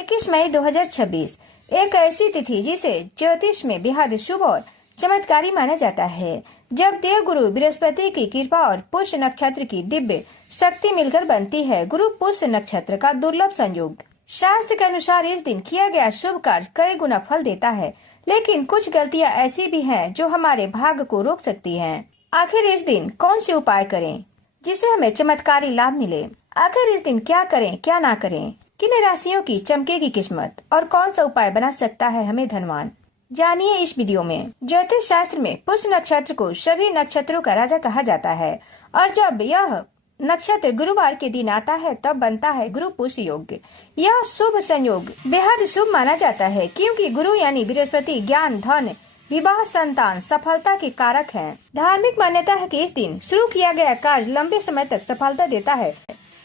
21 मई 2026 एक ऐसी तिथि जिसे ज्योतिष में बेहद शुभ और चमत्कारी माना जाता है, जब देवगुरु बृहस्पति की कृपा और पुष्य नक्षत्र की दिव्य शक्ति मिलकर बनती है। गुरु पुष्य नक्षत्र का दुर्लभ संयोग। शास्त्र के अनुसार इस दिन किया गया शुभ कार्य कई गुना फल देता है, लेकिन कुछ गलतियां ऐसी भी हैं जो हमारे भाग्य को रोक सकती हैं। आखिर इस दिन कौन से उपाय करें जिससे हमें चमत्कारी लाभ मिले? आखिर इस दिन क्या करें क्या ना करें? किन राशियों की चमकेगी किस्मत और कौन सा उपाय बना सकता है हमें धनवान? जानिए इस वीडियो में। ज्योतिष शास्त्र में पुष्य नक्षत्र को सभी नक्षत्रों का राजा कहा जाता है, और जब यह नक्षत्र गुरुवार के दिन आता है तब बनता है गुरु पुष्य योग। यह शुभ संयोग बेहद शुभ माना जाता है, क्योंकि गुरु यानी बृहस्पति ज्ञान, धन, विवाह, संतान, सफलता के कारक हैं। धार्मिक मान्यता है कि इस दिन शुरू किया गया कार्य लंबे समय तक सफलता देता है,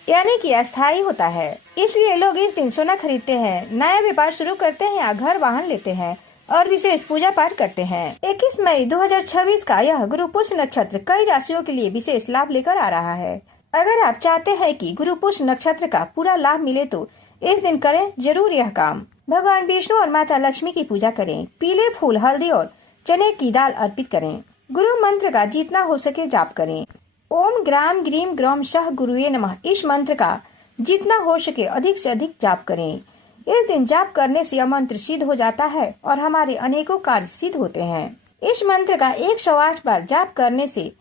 यानी कि अस्थायी होता है। इसलिए लोग इस दिन सोना खरीदते हैं, नया व्यापार शुरू करते हैं या घर वाहन लेते हैं और विशेष पूजा पाठ करते हैं। 21 मई 2026 का यह गुरु पुष्य नक्षत्र कई राशियों के लिए विशेष लाभ लेकर आ रहा है। अगर आप चाहते हैं कि गुरु पुष्य नक्षत्र का पूरा लाभ मिले तो इस दिन करें जरूर यह काम। भगवान विष्णु और माता लक्ष्मी की पूजा करें, पीले फूल, हल्दी और चने की दाल अर्पित करें। गुरु मंत्र का जितना हो सके जाप करें। ओम ग्राम ग्रीम ग्रौम शह गुरुए नमः, इस मंत्र का जितना हो सके अधिक से अधिक जाप करें। इस दिन जाप करने से यह मंत्र सिद्ध हो जाता है और हमारे अनेकों कार्य सिद्ध होते हैं। इस मंत्र का 108 बार जाप करने से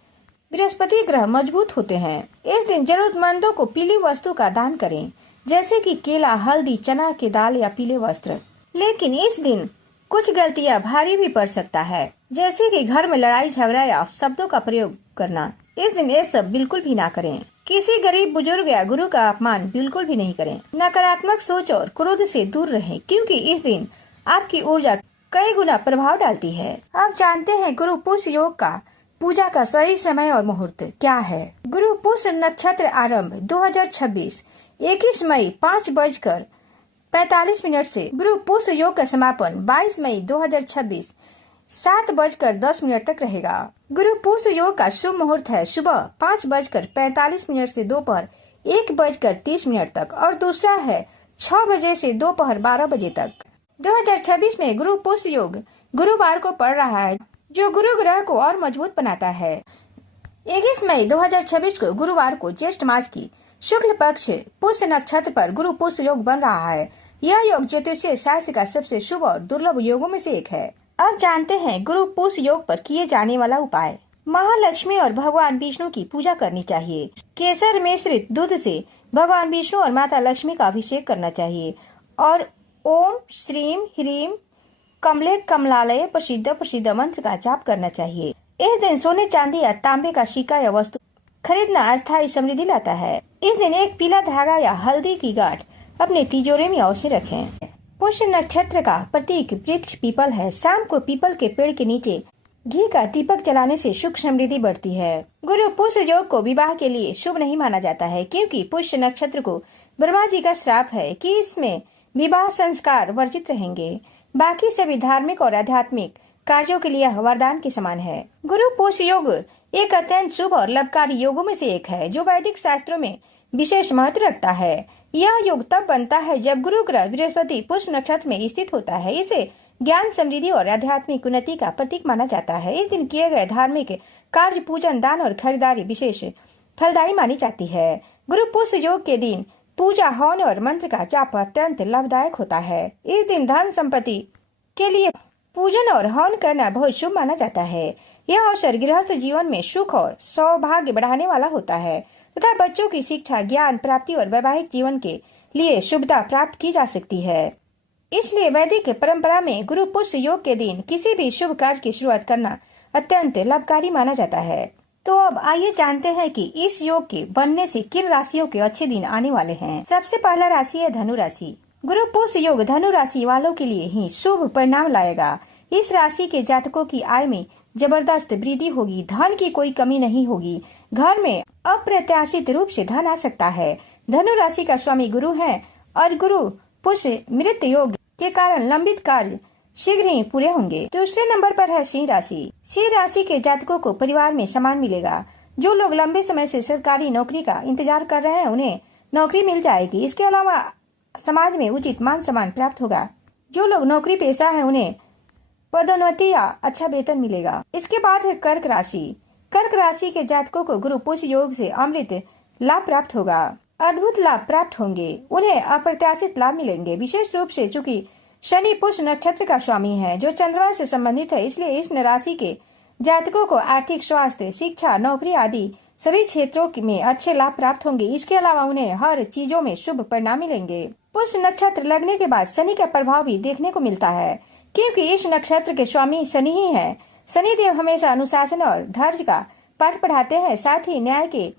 बृहस्पति ग्रह मजबूत होते हैं। इस दिन जरूरतमंदों को पीली वस्तु का दान करें, जैसे कि केला, हल्दी, चना की दाल या पीले वस्त्र। लेकिन इस दिन कुछ गलतियां भारी भी पड़ सकता है, जैसे कि घर में लड़ाई झगड़ा या शब्दों का प्रयोग करना। इस दिन ये सब बिल्कुल भी ना करें। किसी गरीब, बुजुर्ग या गुरु का अपमान बिल्कुल भी नहीं करें। नकारात्मक सोच और क्रोध से दूर रहें, क्योंकि इस दिन आपकी ऊर्जा कई गुना प्रभाव डालती है। आप जानते हैं गुरु पुष्य योग का पूजा का सही समय और मुहूर्त क्या है? गुरु पुष्य नक्षत्र आरंभ 2026 21 मई 5:45 से, गुरु पुष्य योग का समापन 22 मई 2026 7:10 तक रहेगा। गुरु पुष्य योग का शुभ मुहूर्त है सुबह 5:45 से दोपहर 1:30 तक, और दूसरा है 6 बजे से दोपहर 12 बजे तक। 2026 में गुरु पुष्य योग गुरुवार को पड़ रहा है, जो गुरु ग्रह को और मजबूत बनाता है। 21 मई 2026 को गुरुवार को ज्येष्ठ मास की शुक्ल पक्ष पुष्य नक्षत्र पर गुरु पुष्य योग बन रहा है। यह योग ज्योतिषीय शास्त्र का सबसे शुभ और दुर्लभ योगों में से एक है। अब जानते हैं गुरु पुष्य योग पर किए जाने वाला उपाय। महालक्ष्मी और भगवान विष्णु की पूजा करनी चाहिए। केसर मिश्रित दूध से भगवान विष्णु और माता लक्ष्मी का अभिषेक करना चाहिए, और ओम श्रीम ह्रीम कमले कमलालय प्रसिद्ध मंत्र का जाप करना चाहिए। इस दिन सोने, चांदी या तांबे का सिक्का या वस्तु खरीदना अस्थायी समृद्धि लाता है। इस दिन एक पीला धागा या हल्दी की गांठ अपने तिजोरी में अवश्य रखें। पुष्य नक्षत्र का प्रतीक वृक्ष पीपल है। शाम को पीपल के पेड़ के नीचे घी का दीपक जलाने से सुख समृद्धि बढ़ती है। गुरु पुष्य योग को विवाह के लिए शुभ नहीं माना जाता है, क्योंकि पुष्य नक्षत्र को ब्रह्मा जी का श्राप है कि इसमें विवाह संस्कार वर्जित रहेंगे। बाकी सभी धार्मिक और आध्यात्मिक कार्यों के लिए वरदान के समान है। गुरु पुष्य योग एक अत्यंत शुभ और लाभकारी योगों में से एक है, जो वैदिक शास्त्रों में विशेष महत्व रखता है। यह योग तब बनता है जब गुरु ग्रह बृहस्पति पुष्य नक्षत्र में स्थित होता है। इसे ज्ञान, समृद्धि और आध्यात्मिक उन्नति का प्रतीक माना जाता है। इस दिन किए गए धार्मिक कार्य, पूजन, दान और खरीदारी विशेष फलदायी मानी जाती है। गुरु पुष्य योग के दिन पूजा, हवन और मंत्र का जाप अत्यंत लाभदायक होता है। इस दिन धन संपत्ति के लिए पूजन और हवन करना बहुत शुभ माना जाता है। यह अवसर गृहस्थ जीवन में सुख और सौभाग्य बढ़ाने वाला होता है तथा बच्चों की शिक्षा, ज्ञान प्राप्ति और वैवाहिक जीवन के लिए शुभता प्राप्त की जा सकती है। इसलिए वैदिक परंपरा में गुरु पुष्य योग के दिन किसी भी शुभ कार्य की शुरुआत करना अत्यंत लाभकारी माना जाता है। तो अब आइए जानते हैं कि इस योग के बनने से किन राशियों के अच्छे दिन आने वाले हैं। सबसे पहला राशि है धनु राशि। गुरु पुष्य योग धनु राशि वालों के लिए ही शुभ परिणाम लाएगा। इस राशि के जातकों की आय में जबरदस्त वृद्धि होगी, धन की कोई कमी नहीं होगी। घर में अप्रत्याशित रूप से धन आ सकता है। धनु राशि का स्वामी गुरु है, और गुरु पुष्य मृत योग के कारण लंबित कार्य शीघ्र ही पूरे होंगे। दूसरे नंबर पर है सिंह राशि। सिंह राशि के जातकों को परिवार में सम्मान मिलेगा। जो लोग लंबे समय से सरकारी नौकरी का इंतजार कर रहे हैं, उन्हें नौकरी मिल जाएगी। इसके अलावा समाज में उचित मान सम्मान प्राप्त होगा। जो लोग नौकरी पेशा है उन्हें पदोन्नति या अच्छा वेतन मिलेगा। इसके बाद है कर्क राशि। कर्क राशि के जातकों को गुरु पुष्य योग से अमृत लाभ प्राप्त होगा। अद्भुत लाभ प्राप्त होंगे। उन्हें अप्रत्याशित लाभ मिलेंगे। विशेष रूप से चूंकि शनि पुष्य नक्षत्र का स्वामी है जो चंद्रमा से संबंधित है, इसलिए इस राशि के जातकों को आर्थिक, स्वास्थ्य, शिक्षा, नौकरी आदि सभी क्षेत्रों में अच्छे लाभ प्राप्त होंगे। इसके अलावा उन्हें हर चीजों में शुभ परिणाम मिलेंगे। पुष्य नक्षत्र लगने के बाद शनि का प्रभाव भी देखने को मिलता है, क्योंकि इस नक्षत्र के स्वामी शनि ही है। शनि देव हमेशा अनुशासन और धैर्य का पाठ पढ़ाते हैं, साथ ही न्याय के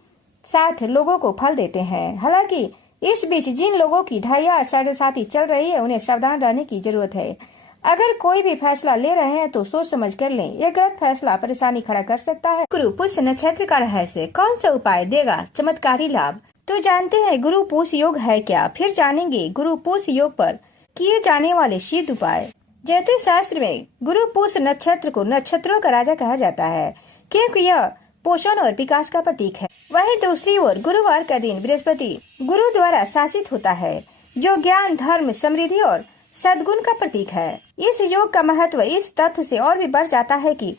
साथ लोगों को फल देते हैं। हालांकि इस बीच जिन लोगों की ढैया साढ़े चल रही है उन्हें सावधान रहने की जरूरत है। अगर कोई भी फैसला ले रहे हैं तो सोच समझ कर लें। यह गलत फैसला परेशानी खड़ा कर सकता है। गुरु पुष्य नक्षत्र का रहस्य, कौन सा उपाय देगा चमत्कारी लाभ? तो जानते हैं गुरु पुष्य योग है क्या, फिर जानेंगे गुरु पुष्य योग पर किए जाने वाले सिद्ध उपाय। ज्योतिष शास्त्र में गुरु पुष्य नक्षत्र को नक्षत्रों का राजा कहा जाता है, क्योंकि यह पोषण और विकास का प्रतीक है। वहीं दूसरी ओर गुरुवार का दिन बृहस्पति गुरु द्वारा शासित होता है, जो ज्ञान, धर्म, समृद्धि और सद्गुण का प्रतीक है। इस योग का महत्व इस तथ्य से और भी बढ़ जाता है कि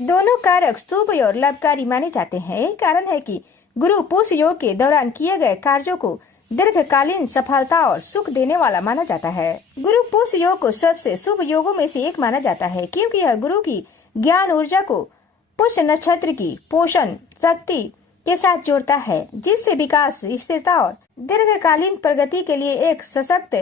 दोनों कारक शुभ और लाभकारी माने जाते हैं। यही कारण है कि गुरु पुष्य योग के दौरान किए गए कार्यों को दीर्घकालीन सफलता और सुख देने वाला माना जाता है। गुरु पुष्य योग को सबसे शुभ योगों में से एक माना जाता है, क्योंकि यह गुरु की ज्ञान ऊर्जा को पुष्य नक्षत्र की पोषण शक्ति के साथ जोड़ता है, जिससे विकास, स्थिरता और दीर्घकालीन प्रगति के लिए एक सशक्त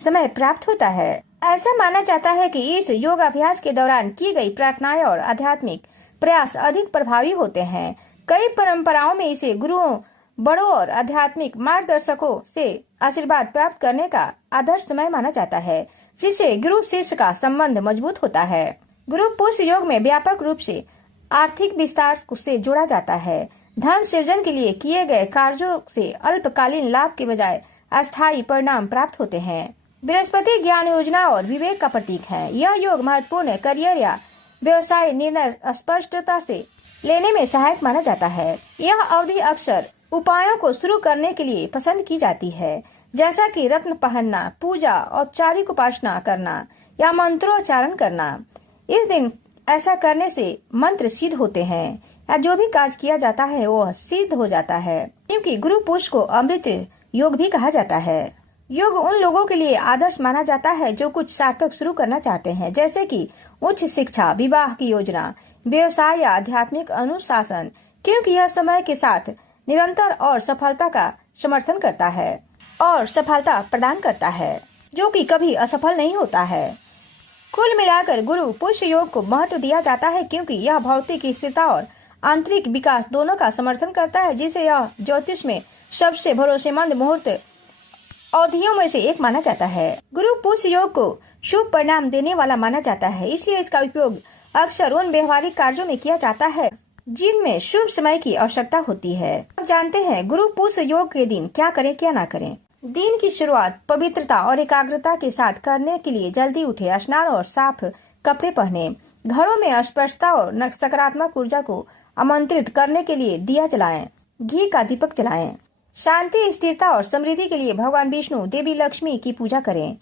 समय प्राप्त होता है। ऐसा माना जाता है कि इस योगाभ्यास के दौरान की गई प्रार्थनाएं और आध्यात्मिक प्रयास अधिक प्रभावी होते हैं। कई परंपराओं में इसे गुरुओं, बड़ों और आध्यात्मिक मार्गदर्शकों से आशीर्वाद प्राप्त करने का आदर्श समय माना जाता है, जिससे गुरु शिष्य का संबंध मजबूत होता है। गुरु पुष्य योग में व्यापक रूप से आर्थिक विस्तार से जोड़ा जाता है। धन सृजन के लिए किए गए कार्यों से अल्पकालीन लाभ के बजाय अस्थायी परिणाम प्राप्त होते हैं। बृहस्पति ज्ञान, योजना और विवेक का प्रतीक है। यह योग महत्वपूर्ण करियर या व्यवसाय निर्णय स्पष्टता से लेने में सहायक माना जाता है। यह अवधि अक्सर उपायों को शुरू करने के लिए पसंद की जाती है, जैसा कि रत्न पहनना, पूजा, औपचारिक उपासना करना या मंत्रोच्चारण करना। इस दिन ऐसा करने से मंत्र सिद्ध होते हैं या जो भी कार्य किया जाता है वह सिद्ध हो जाता है, क्योंकि गुरु पुष्य को अमृत योग भी कहा जाता है। योग उन लोगों के लिए आदर्श माना जाता है जो कुछ सार्थक शुरू करना चाहते हैं, जैसे कि उच्च शिक्षा, विवाह की योजना, व्यवसाय या आध्यात्मिक अनुशासन, क्योंकि यह समय के साथ निरंतर और सफलता का समर्थन करता है और सफलता प्रदान करता है, जो कि कभी असफल नहीं होता है। कुल मिलाकर गुरु पुष्य योग को महत्व दिया जाता है, क्योंकि यह भौतिक स्थिरता और आंतरिक विकास दोनों का समर्थन करता है, जिसे यह ज्योतिष में सबसे भरोसेमंद मुहूर्त अवधियों में से एक माना जाता है। गुरु पुष्य योग को शुभ परिणाम देने वाला माना जाता है, इसलिए इसका उपयोग अक्सर उन व्यवहारिक कार्यों में किया जाता है जिनमें शुभ समय की आवश्यकता होती है। अब जानते हैं गुरु पुष्य योग के दिन क्या करें क्या ना करें। दिन की शुरुआत पवित्रता और एकाग्रता के साथ करने के लिए जल्दी उठे, स्नान और साफ कपड़े पहने। घरों में अस्पष्टता और सकारात्मक ऊर्जा को आमंत्रित करने के लिए दिया जलाएं, घी का दीपक जलाएं। शांति, स्थिरता और समृद्धि के लिए भगवान विष्णु, देवी लक्ष्मी की पूजा करें।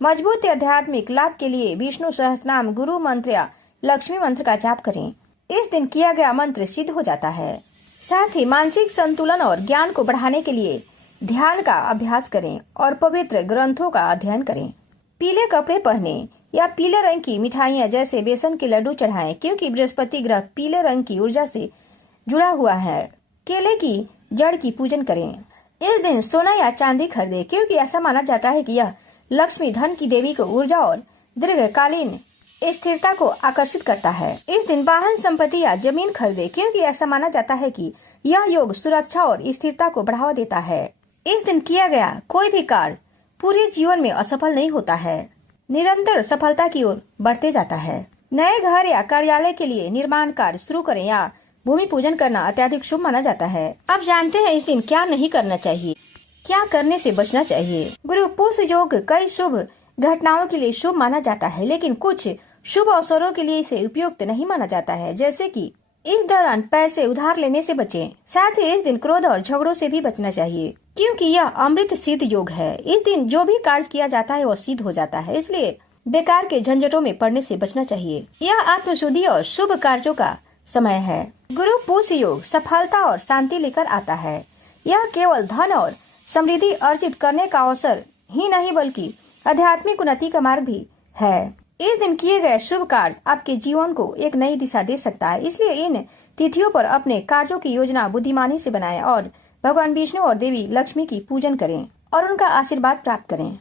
मजबूत आध्यात्मिक लाभ के लिए विष्णु सहस्त्रनाम, गुरु मंत्र या लक्ष्मी मंत्र का जाप करें। इस दिन किया गया मंत्र सिद्ध हो जाता है। साथ ही मानसिक संतुलन और ज्ञान को बढ़ाने के लिए ध्यान का अभ्यास करें और पवित्र ग्रंथों का अध्ययन करें। पीले कपड़े पहने या पीले रंग की मिठाइयाँ जैसे बेसन के लड्डू चढ़ाएं, क्योंकि बृहस्पति ग्रह पीले रंग की ऊर्जा से जुड़ा हुआ है। केले की जड़ की पूजन करें। इस दिन सोना या चांदी खरीदे, क्योंकि ऐसा माना जाता है कि यह लक्ष्मी, धन की देवी को ऊर्जा और दीर्घकालीन स्थिरता को आकर्षित करता है। इस दिन वाहन, संपत्ति या जमीन खरीदे, क्योंकि ऐसा माना जाता है कि यह योग सुरक्षा और स्थिरता को बढ़ावा देता है। इस दिन किया गया कोई भी कार्य पूरे जीवन में असफल नहीं होता है, निरंतर सफलता की ओर बढ़ते जाता है। नए घर या कार्यालय के लिए निर्माण कार्य शुरू करें या भूमि पूजन करना अत्यधिक शुभ माना जाता है। अब जानते हैं इस दिन क्या नहीं करना चाहिए, क्या करने से बचना चाहिए। गुरु पुष्य योग कई शुभ घटनाओं के लिए शुभ माना जाता है, लेकिन कुछ शुभ अवसरों के लिए इसे उपयुक्त नहीं माना जाता है, जैसे कि इस दौरान पैसे उधार लेने से बचें। साथ ही इस दिन क्रोध और झगड़ों से भी बचना चाहिए। क्योंकि यह अमृत सिद्ध योग है। इस दिन जो भी कार्य किया जाता है वह सिद्ध हो जाता है, इसलिए बेकार के झंझटों में पड़ने से बचना चाहिए। यह आत्मशुद्धि और शुभ कार्यों का समय है। गुरु पुष्य योग सफलता और शांति लेकर आता है। यह केवल धन और समृद्धि अर्जित करने का अवसर ही नहीं बल्कि आध्यात्मिक उन्नति का मार्ग भी है। इस दिन किए गए शुभ कार्य आपके जीवन को एक नई दिशा दे सकता है, इसलिए इन तिथियों पर अपने कार्यों की योजना बुद्धिमानी से बनाएं और भगवान विष्णु और देवी लक्ष्मी की पूजन करें और उनका आशीर्वाद प्राप्त करें।